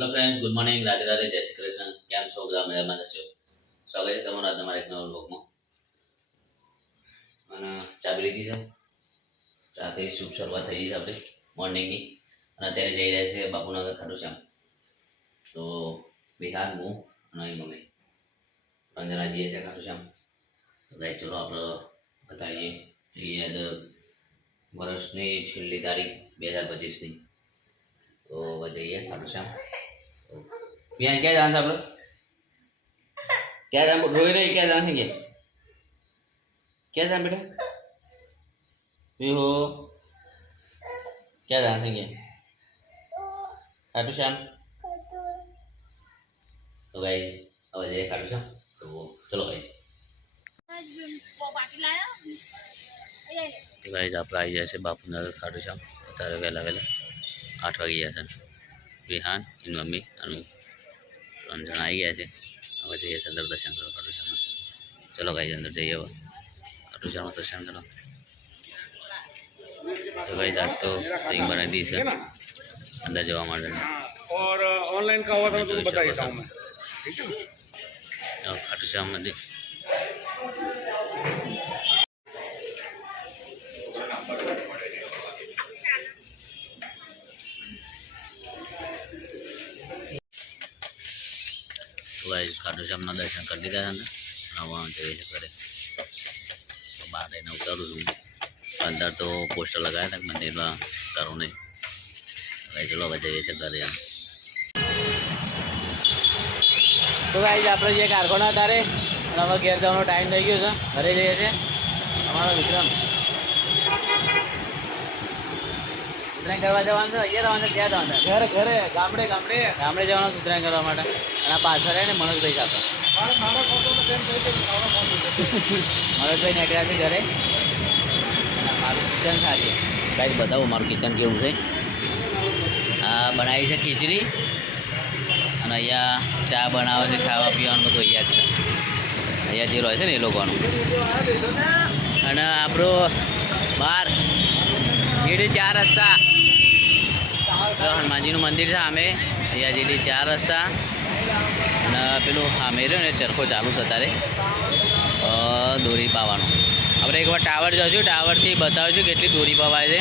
Hello friends, good morning, Radhe Radhe, जय श्री कृष्ण। કેમ છો બધા? મજામાં જશો? સ્વાગત છે તમારું તમારા એક નવા વ્લોગમાં। અને ચા પી લીધી છે, ચાથી શુભ શરૂઆત થઈ છે આપણી મોર્નિંગની। અને અત્યારે જઈ રહ્યા છે બાપુનગર ખાટું શ્યામ। તો બિહાર હું અને મમ્મી અંજના જઈએ છે ખાટું શ્યામ। તો ગાઈ ચલો આપણે બતાવીએ જઈએ આજે વર્ષની છેલ્લી તારીખ 2025ની। તો જઈએ ખાટું શ્યામ। बिहान क्या जाना सब लोग? क्या जान रोई रही? क्या जान सकेंगे? क्या जान बेटा? ये हो क्या जान सकेंगे? खाटू श्याम। तो गाइस अब जाइए खाटू श्याम। तो चलो गाइस। तो गाइस आप आई जैसे बापूनगर खाटू श्याम अत्यारे वहेला वहेला 8 वागी गया छे। विहान इन मम्मी अनु 3 जण आई गया है। હવે જઈએ અંદર દર્શન કરવા ખાટું શ્યામ। ચલો ગાઈસ અંદર જઈએ હવે ખાટું શ્યામ દર્શન કરો। तो गाइस आज तो रिंग बना दी है अंदर जवा मारने और ऑनलाइन का हुआ था तो बता देता हूँ मैं, ठीक है ना। खाटू श्याम मंदिर गाइस खाटू श्याम दर्शन कर दीधा था वहाँ जाइए करे। तो बाहर आने उतारू छूँ अंदर तो पोस्टर लगाया था मंदिर में उतारू नहीं। गाइस चलो अब जाइए घरे। तो गाइस આપણે જે કારખાના તારે હવે ઘેર જવાનો ટાઈમ થઈ ગયો છે, ઘરે જઈએ છે અમારો વિક્રમ સુતરાણ કરવા જવાનું છે। અહીંયા જવાનું છે? ક્યાં જવાનું છે? ઘરે ઘરે ગામડે ગામડે ગામડે જવાનું સુતરાણ કરવા માટે। અને આ પાછળ રહે ને મનોજભાઈ સાથે મનોજભાઈ નીકળ્યા છે ઘરે। મારું કિચન સારી ગાઈસ બતાવો મારું કિચન કેવું છે। આ બનાવી છે ખીચડી અને અહીંયા ચા બનાવે છે, ખાવા પીવાનું બધું અહીંયા જ છે। અહીંયા જે રહે છે ને એ લોકોનું। અને આપણો બહાર જેડી 4 રસ્તા હનુમાનજીનું મંદિર છે સામે। અહીંયા જેડી 4 રસ્તા અને પેલું સામે રહ્યો ને ચરખો ચાલુ છે અત્યારે દોરી પાવાનું। આપણે એકવાર ટાવર જઈશું, ટાવરથી બતાવીશું કેટલી દોરી પવાય છે।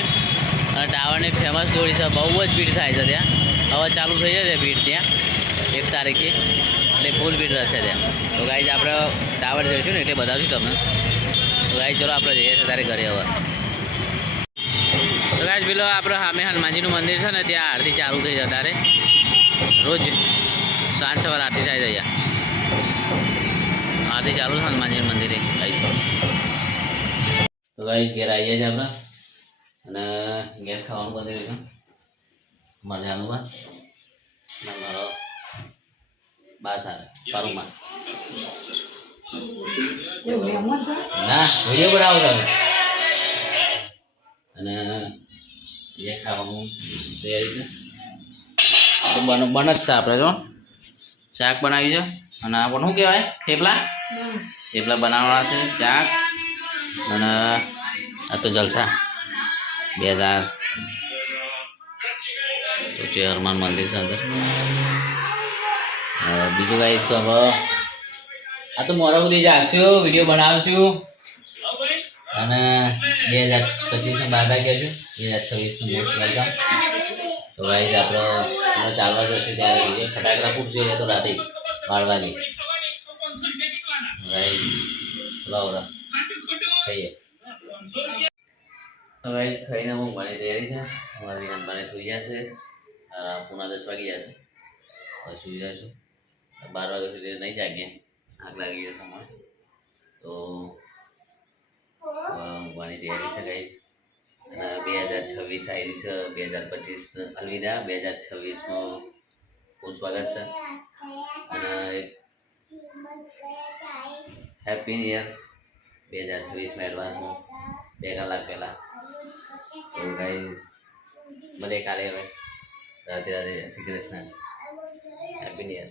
અને ટાવરની ફેમસ દોરી છે, બહુ જ ભીડ થાય છે ત્યાં। હવે ચાલુ થઈ જશે ભીડ ત્યાં 1 તારીખથી, એટલે ફૂલ ભીડ રહેશે ત્યાં। તો ગાઈઝ આપણે ટાવર જઈશું ને એટલે બતાવીશું તમને। તો ગાઈઝ ચલો આપણે જઈએ છીએ તારે ઘરે હવે। તો ગાઈઝ પેલો આપણે સામે હનુમાનજીનું મંદિર છે ને ત્યાં આરતી ચાલુ થઈ જાય તારે રોજ સાંજ સવાર આરતી થાય છે અહીંયા। આરતી ચાલુ છે હનુમાનજી મંદિરે ગાઈઝ। તો ગાઈઝ ઘેર આવી જાય છે આપણે અને ઘેર ખાવાનું બની રહ્યું છે મજાનું માં મારો બા સારા પારુમાં ના વિડીયો બનાવો તમે। અને એ ખાવાનું તૈયારી છે તો બન જ છે આપણે જો શાક બનાવી છે। અને આ પણ શું કહેવાય? થેપલા થેપલા બનાવવાના છે, શાક અને આ તો જલસા 2000 તો છે હનુમાન મંદિર છે અંદર। બીજું ગાઈશ તો હવે આ તો મોડા સુધી જાગશું, વિડીયો બનાવશું અને 2025 બાય કહેશું, 2026 મોસ્ટ વેલકમ। તો ગાઈશ આપણે ચાલવા જશું ત્યારે વિડીયો ફટાકડા ફૂટશે તો રાતે 12 વાગે ગાઈશ। ચલો હવે ખાઈએ। તો ગાઈસ ખાઈને હું બની તૈયારી છે। અમારી અંબાને સુઈ ગયા છે, પૂના 10 વાગી ગયા છે, હવે સુઈ જશું। 12 વાગ્યા સુધી નહીં જાગીએ, આગ લાગી જશે અમારે। તો ઊંઘવાની તૈયારી છે ગાઈસ। અને 2026 આવી છે, 2025 અલવિદા, 2026માં ખૂબ સ્વાગત છે અને હેપી ન્યુ યર 2026માં એડવાન્સમાં 2 કલાક પહેલાં। તો ગાઈઝ ભલે કાલે હવે રાધે રાધે, જય Shri Krishna, happy new year.